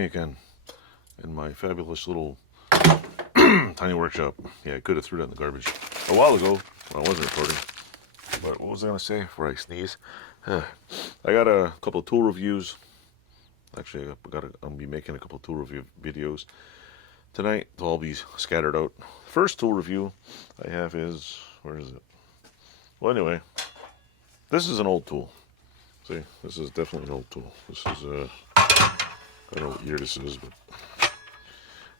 me again in my fabulous little tiny workshop. Yeah, I could have threw that in the garbage a while ago when I wasn't recording. But what was I going to say before I sneeze? I got a couple of tool reviews. Actually, I'm going to be making a couple of tool review videos tonight. They'll all be scattered out. First tool review I have is, where is it? Well, anyway, this is an old tool. See, this is definitely an old tool. This is, I don't know what year this is, but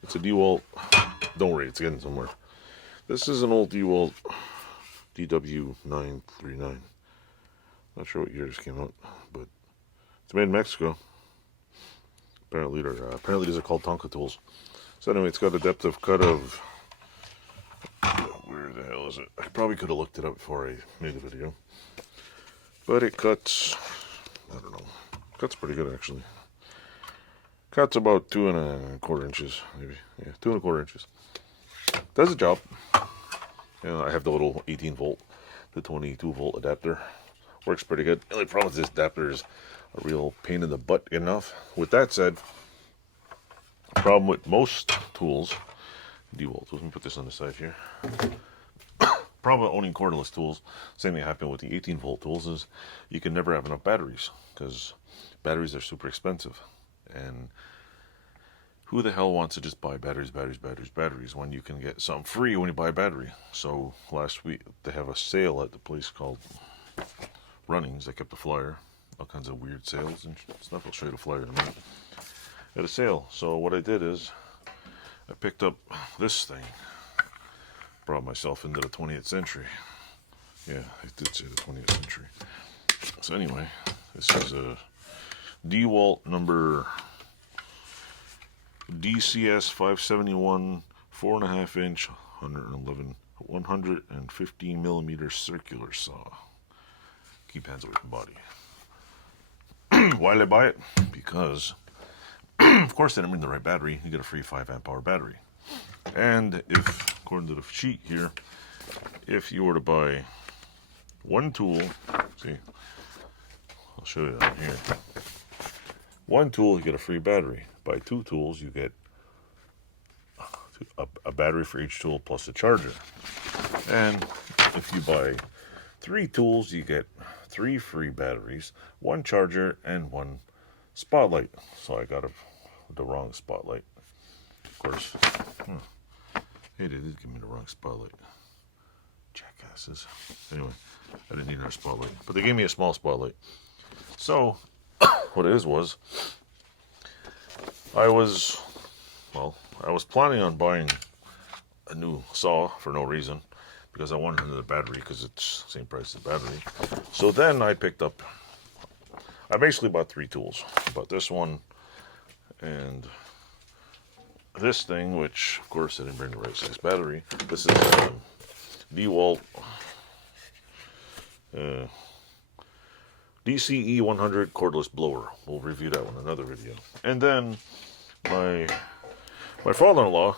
it's a DEWALT. Don't worry, it's getting somewhere. This is an old DEWALT DW939. Not sure what year this came out, but it's made in Mexico. Apparently, these are called Tonka tools. So anyway, it's got a depth of cut of, where the hell is it? I probably could have looked it up before I made the video. But it cuts, I don't know, cuts pretty good actually. Cuts about 2¼ inches, maybe. Yeah, 2¼ inches. Does the job. You know, I have the little 18 volt to 22 volt adapter. Works pretty good. The only problem with this adapter is a real pain in the butt enough. With that said, problem with most tools, DEWALT, let me put this on the side here. Problem with owning cordless tools, same thing happened with the 18 volt tools, is you can never have enough batteries because batteries are super expensive. And who the hell wants to just buy batteries when you can get something free when you buy a battery? So last week they have a sale at the place called Runnings. I kept a flyer, all kinds of weird sales and stuff. I'll show you the flyer in a minute. At a sale. So what I did is I picked up this thing. Brought myself into the 20th century. Yeah, I did say the 20th century. So anyway, this is a DEWALT number DCS571 4.5 inch 115 millimeter circular saw. Keep hands away from body. Why did I buy it? Because of course they didn't bring the right battery. You get a free 5 amp hour battery. And if, according to the sheet here, if you were to buy one tool, see, I'll show you that here. One tool, you get a free battery. Buy 2 tools, you get a battery for each tool plus a charger. And if you buy 3 tools, you get 3 free batteries, 1 charger, and 1 spotlight. So I got the wrong spotlight, of course. Hey, they did give me the wrong spotlight. Jackasses. Anyway, I didn't need another spotlight, but they gave me a small spotlight. So what it was I was planning on buying a new saw for no reason, because I wanted another battery because it's the same price as the battery. So then I basically bought 3 tools. I bought this one and this thing, which of course I didn't bring the right size battery. This is a DEWALT DCE100 cordless blower. We'll review that one in another video. And then my father-in-law,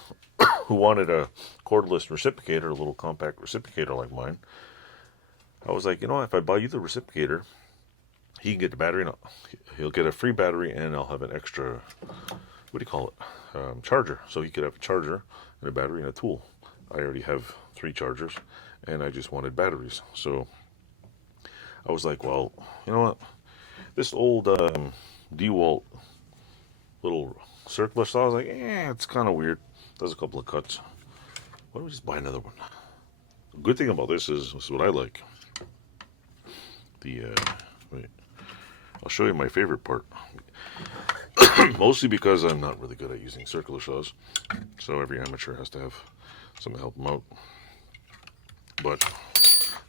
who wanted a cordless reciprocator, a little compact reciprocator like mine, I was like, you know, if I buy you the reciprocator, he can get the battery, and he'll get a free battery, and I'll have an extra, what do you call it, charger. So he could have a charger and a battery and a tool. I already have 3 chargers, and I just wanted batteries. So I was like, well, you know what, this old DEWALT little circular saw, I was like, it's kind of weird. Does a couple of cuts. Why don't we just buy another one? The good thing about this is what I like. Wait, I'll show you my favorite part. Mostly because I'm not really good at using circular saws, so every amateur has to have someone to help them out. But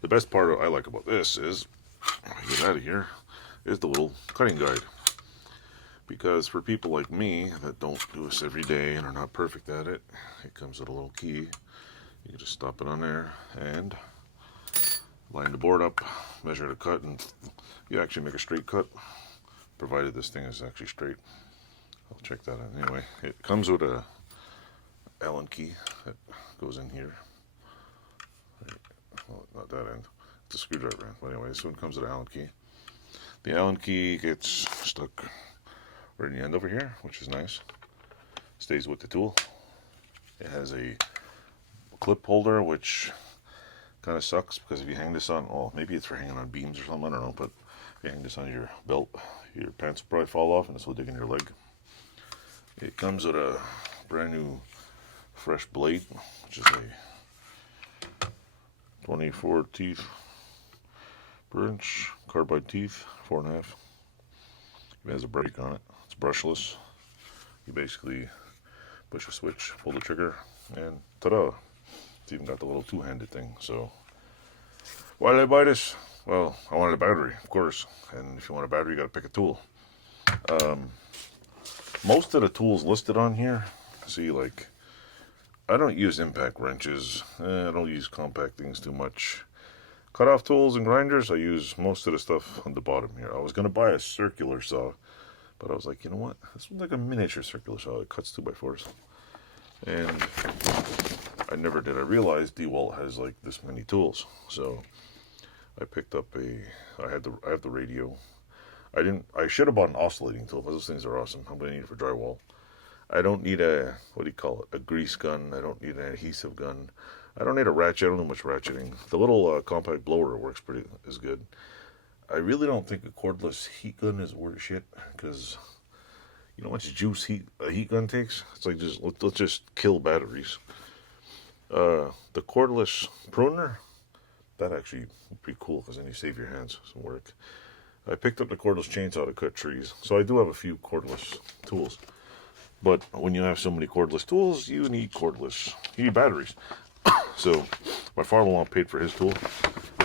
the best part I like about this is, get out of here, is the little cutting guide. Because for people like me that don't do this every day and are not perfect at it, it comes with a little key. You can just stop it on there and line the board up, measure the cut, and you actually make a straight cut, provided this thing is actually straight. I'll check that out. Anyway, it comes with a Allen key that goes in here. Well, not that end. It's a screwdriver end. But anyway, this one comes with an Allen key. The Allen key gets stuck right in the end over here, which is nice. Stays with the tool. It has a clip holder, which kind of sucks because if you hang this on, well, maybe it's for hanging on beams or something, I don't know, but if you hang this on your belt, your pants will probably fall off and this will dig in your leg. It comes with a brand new fresh blade, which is a 24 teeth per inch, carbide teeth, 4.5. It has a brake on it. It's brushless. You basically push a switch, pull the trigger, and ta-da! It's even got the little two-handed thing. So, why did I buy this? Well, I wanted a battery, of course. And if you want a battery, you got to pick a tool. Most of the tools listed on here, see, like, I don't use impact wrenches. I don't use compact things too much. Cut-off tools and grinders, I use most of the stuff on the bottom here. I was going to buy a circular saw, but I was like, you know what? This one's like a miniature circular saw. It cuts 2x4s. And I never did. I realized DEWALT has like this many tools. So I picked up I have the radio. I should have bought an oscillating tool because those things are awesome. I'm going to need it for drywall. I don't need a grease gun. I don't need an adhesive gun. I don't need a ratchet. I don't do much ratcheting. The little compact blower is good. I really don't think a cordless heat gun is worth shit because you know how much juice a heat gun takes? It's like let's just kill batteries. The cordless pruner, that actually would be cool because then you save your hands some work. I picked up the cordless chainsaw to cut trees. So I do have a few cordless tools. But when you have so many cordless tools, you need batteries. So my father-in-law paid for his tool.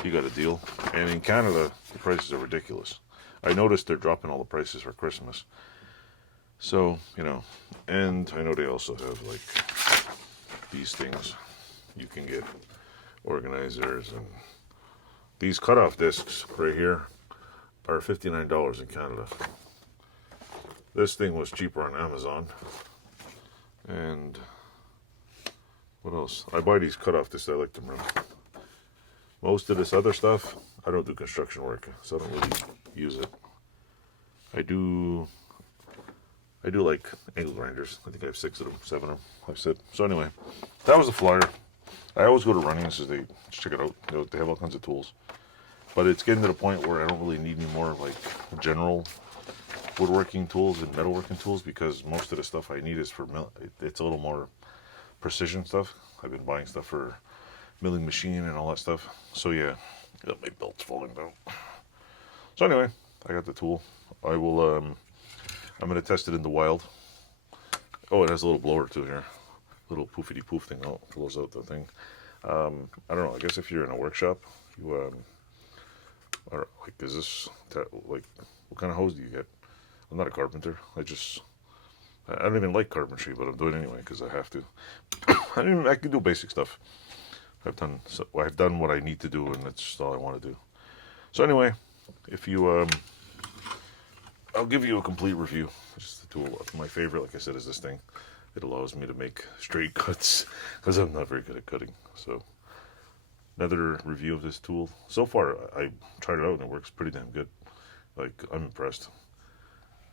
He got a deal. And in Canada, the prices are ridiculous. I noticed they're dropping all the prices for Christmas. So, you know, and I know they also have like these things. You can get organizers, and these cutoff discs right here are $59 in Canada. This thing was cheaper on Amazon. And what else? I buy these cutoff discs. I like them. Most of this other stuff, I don't do construction work, so I don't really use it. I do like angle grinders. I think I have 6 of them, 7 of them, like I said. So anyway, that was the flyer. I always go to Runnings, so check it out. They have all kinds of tools. But it's getting to the point where I don't really need any more like general woodworking tools and metalworking tools because most of the stuff I need is for it's a little more precision stuff. I've been buying stuff for milling machine and all that stuff. So yeah, my belt's falling down. So anyway, I got the tool. I'm going to test it in the wild. Oh, it has a little blower too here. Little poofity poof thing. Oh, blows out the thing. I don't know. I guess if you're in a workshop, you like, is this like, what kind of hose do you get? I'm not a carpenter. I don't even like carpentry, but I'm doing it anyway because I have to. I can do basic stuff. I've done what I need to do, and that's just all I want to do. So anyway, if you I'll give you a complete review. Just the tool. My favorite, like I said, is this thing. It allows me to make straight cuts because I'm not very good at cutting. So another review of this tool. So far, I tried it out and it works pretty damn good. Like, I'm impressed.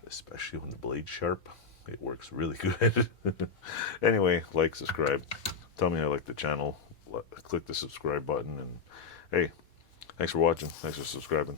Especially when the blade's sharp. It works really good. Anyway, like, subscribe. Tell me how you like the channel. Click the subscribe button. And hey, thanks for watching. Thanks for subscribing.